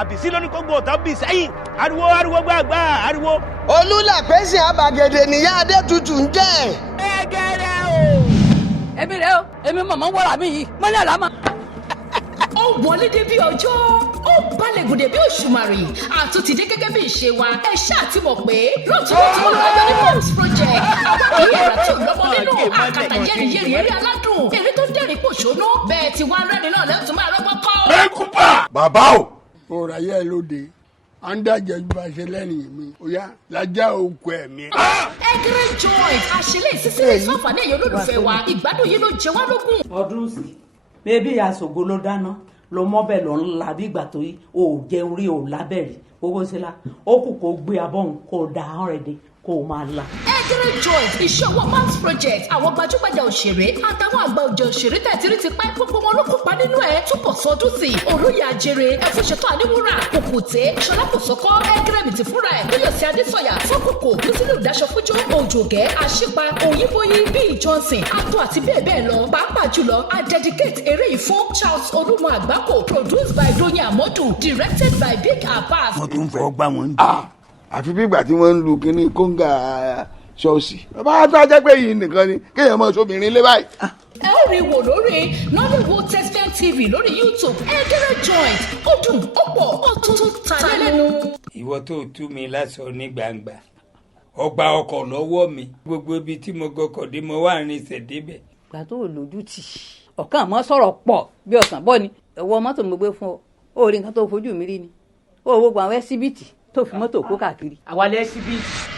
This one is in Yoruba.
àbísí ló ní kó gbọ́ ọ̀tá bí sẹ́yìn ariwo gbàgbà ariwo. olùlàpẹ̀sì àbàgẹ̀dẹ̀ nìyá adétutù ń jẹ́. Egere o. èmi rẹ o èmi mọ̀mọ́ wọ́ra mi yìí mọ́lẹ́ àlámà. ó wọlé dé bí ọjọ́ ó balẹ̀ gùdẹ̀ bí òṣùmàrè àtúntìdé gẹ́gẹ́ bí ìṣe wa ẹ ṣáà ti mọ̀ pé lọ́tọ̀ọ̀tọ̀ lájọ́ ní MAAM'S Project àwọn kì í ẹ̀rọ tí ò lọ́mọ nínú àkàtà yẹ́rìyẹ́rì eré aládùn eré tó dẹ́rìn pòṣónú bẹ́ẹ̀ tí wọ́n rẹ́ni náà lẹ́tùn máa rọ́gbọ́ kọ́. bàbá o. òòrà yẹ lóde à ń dàjẹ́ ju àṣẹ lẹ́yìn mi ó yá lajá òkú ẹ̀mí. Egere joint àṣìlẹ̀ ìsísílẹ̀ ìsọ̀fàní ẹ̀yọ́ olólùfẹ́ wa ìgbádùn yìí ló jẹ wá lógún. Odunsi bébí aṣògo ló dáná ló mọ́bẹ̀ lọ ńlá bí ìgbà tó yí ò jẹun rí ò lábẹ́rẹ́ owó sílá ó kù kó gbé abọ́hùn kó da ahọ́n rẹ̀ dé kó máa la. Egere joint iṣẹ́ ọwọ́ MAAM'S Project àwọn gbajúgbajà òṣèré àtàwọn àgbà òjò òṣèré tẹ̀tírí ti pẹ́ gbogbo wọn ló kópa nínú ẹ̀ Tunbosun Odunsi olóyè Ajere ẹ̀fọ́ṣetán àníwúrà Kukute ṣọlá kòsókó Egere mi ti fúnra ẹ̀ níyọ̀sí adésọ̀yà fọ́kòkò nítorí ìdáṣọ fújó òjògẹ́ àṣìpa òyìnbóyí Biyi Johnson àtọ́ àti bẹ́ẹ̀ bẹ́ẹ̀ lọ pàápàá jùlọ a dedicate eré yìí fún Charles Olumo Agbako produced by Doyin Amodu directed by Big Abass. wọ́n tún fọ́ gbá wọn. àfi bí ìgbà tí wọ́n ń lu kínní kóńgà ṣọ́ọ̀ṣì. bàbá tó a jẹ́ pé yìí nìkan ni kéèyàn mọ̀ sóbìnrin lé báyìí. ẹ ó rí wò lórí Nollywood Actors TV lórí YouTube Egere joint ó dùn ó pọ̀ ó tún ta lẹ́nu. ìwọ tó tú mi lásán ní gbangba ọgbà ọkọ̀ lọ́wọ́ mi gbogbo ibi tí mo gọkọ̀ dé mo wà ní ìṣẹ̀débẹ̀. ìgbà tó o lójú tì ọ̀kan àmọ́ sọ̀rọ̀ pọ̀ bí ọ̀sán bọ́ ni ẹ̀wọ́ mọ́tò mo gbé fún ọ ó rí nǹkan tó fojú mi rí ni ó gbogbo àwọn ẹsíbìtì tó fi mọ́tò kó káàkiri. àwa lẹ́sibítì